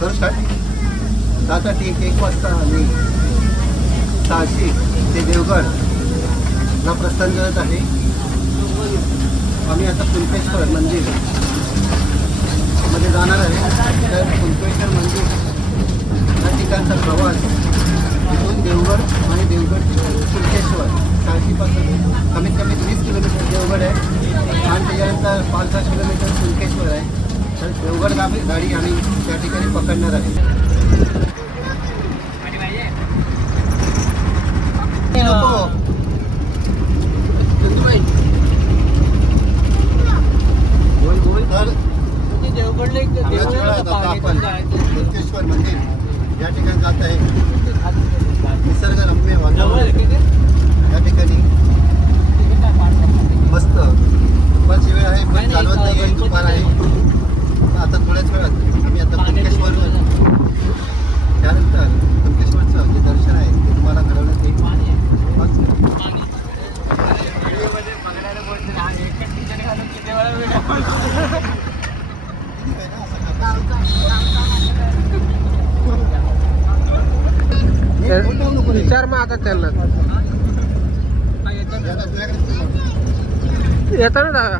तर स्टार्ट आता ठीक 1 वाजता आम्ही 600 ते देवगडला प्रस्थान करत आहे. आम्ही आता कुणकेश्वर मंदिर मध्ये जाणार आहे. तर कुणकेश्वर मंदिर या ठिकाणचा प्रवास इथून देवगड आणि देवगड कुणकेश्वर 600 पासून कमीत कमी 20 किलोमीटर देवगड आहे आणि त्याच्यानंतर 5-6 किलोमीटर कुणकेश्वर आहे. तर देवगड गाडी आम्ही त्या ठिकाणी पकडणार आहे. कुणकेश्वर मंदिर या ठिकाणी जात आहे. निसर्गरम्य वातावरण या ठिकाणी मस्त. दुपारची वेळ आहे पण चालवत नाही आहे. दुपार आहे. आता थोड्याच वेळात आम्ही आता कुणकेश्वर त्यानंतर कुणकेश्वरचं जे दर्शन आहे ते तुम्हाला घडवण्यात येईल. विचार मग आता त्यांना येतं ना दादा.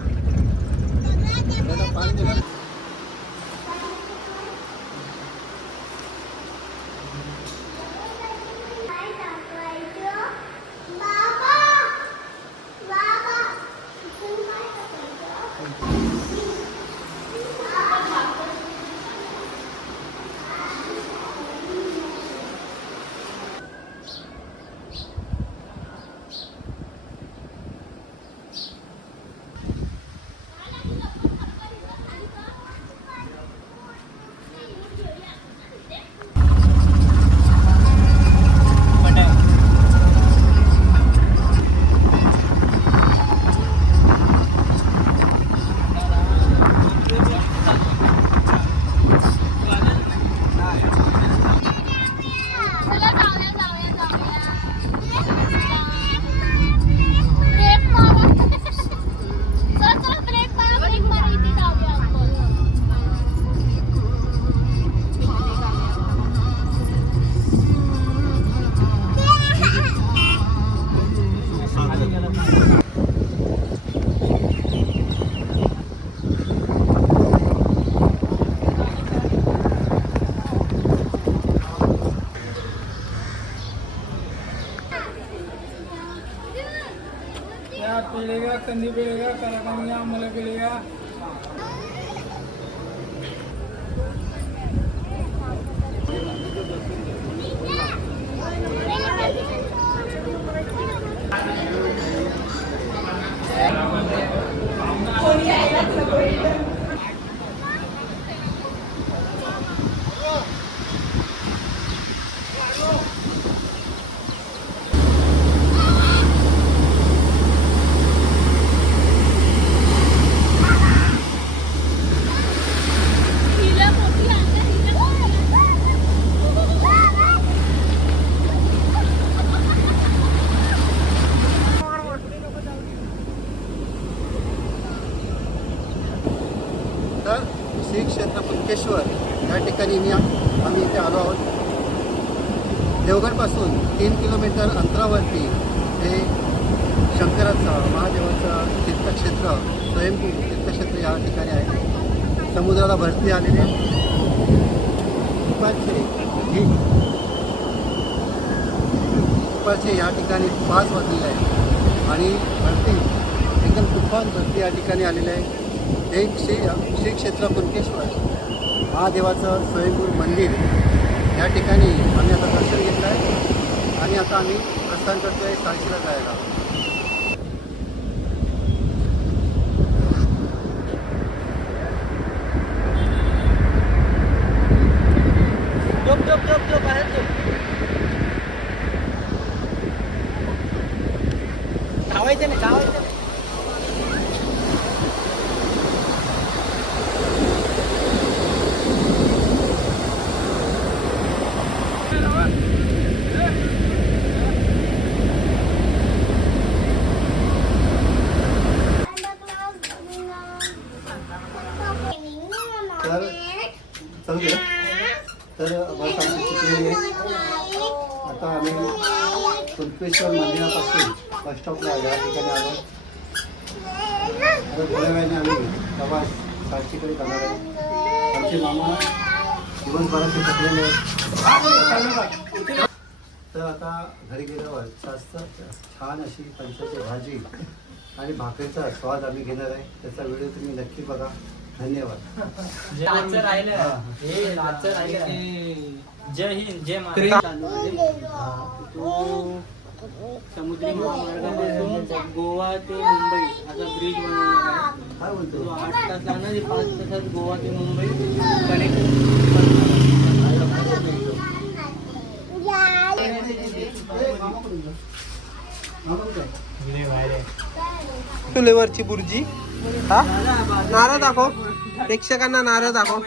पिलेगा कंदी पिलेगा कलाकंदी आम्हाला पिलेगा. तर श्री क्षेत्र कुणकेश्वर या ठिकाणी आम्ही इथे आलो आहोत. देवगडपासून 3 किलोमीटर अंतरावरती हे शंकराचं महादेवाचं तीर्थक्षेत्र स्वयंभू तीर्थक्षेत्र या ठिकाणी आहे. समुद्राला भरती आलेले दुपारचे या ठिकाणी 5 वाजलेले आहे आणि भरती एकदम तुफान भरती या ठिकाणी आलेली आहे. एक श्री क्षेत्र कुणकेश्वर महादेवाचं स्वयंभू मंदिर या ठिकाणी आम्ही आता दर्शन घेतलं आहे आणि आता आम्ही प्रस्थान करतो आहे साळशीला जायला. धावायचं नाही धावायचं नाही. तर चालू केलं. तर बस आमची सुटलेली आहे. आता आम्ही कुणकेश्वर मंदिरापासून बस स्टॉपला या ठिकाणी आलो. आता थोड्या वेळाने आम्ही प्रवास साक्षीकडे करणार आहे. आमचे मामा दिवसभराचे थकलेले आहेत. तर आता घरी गेल्यावर जास्त छान अशी पंचाची भाजी आणि भाकरीचा स्वाद आम्ही घेणार आहे. त्याचा व्हिडिओ तुम्ही नक्की बघा. धन्यवाद. जय हिंद जय महाराष्ट्र. समुद्री महामार्गापासून गोवा ते मुंबई असा ब्रिज बनवणार आहे. काय बोलतो? 8 तासानं 5 तासात गोवा ते मुंबई कनेक्ट. चुलीवरची बुर्जी. हा नारळ दाखव प्रेक्षकांना, नारळ दाखव.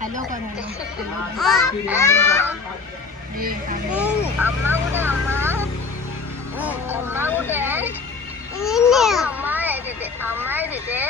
हॅलो कर अम्मा कुठे आहे? अम्मा आहे तिथे.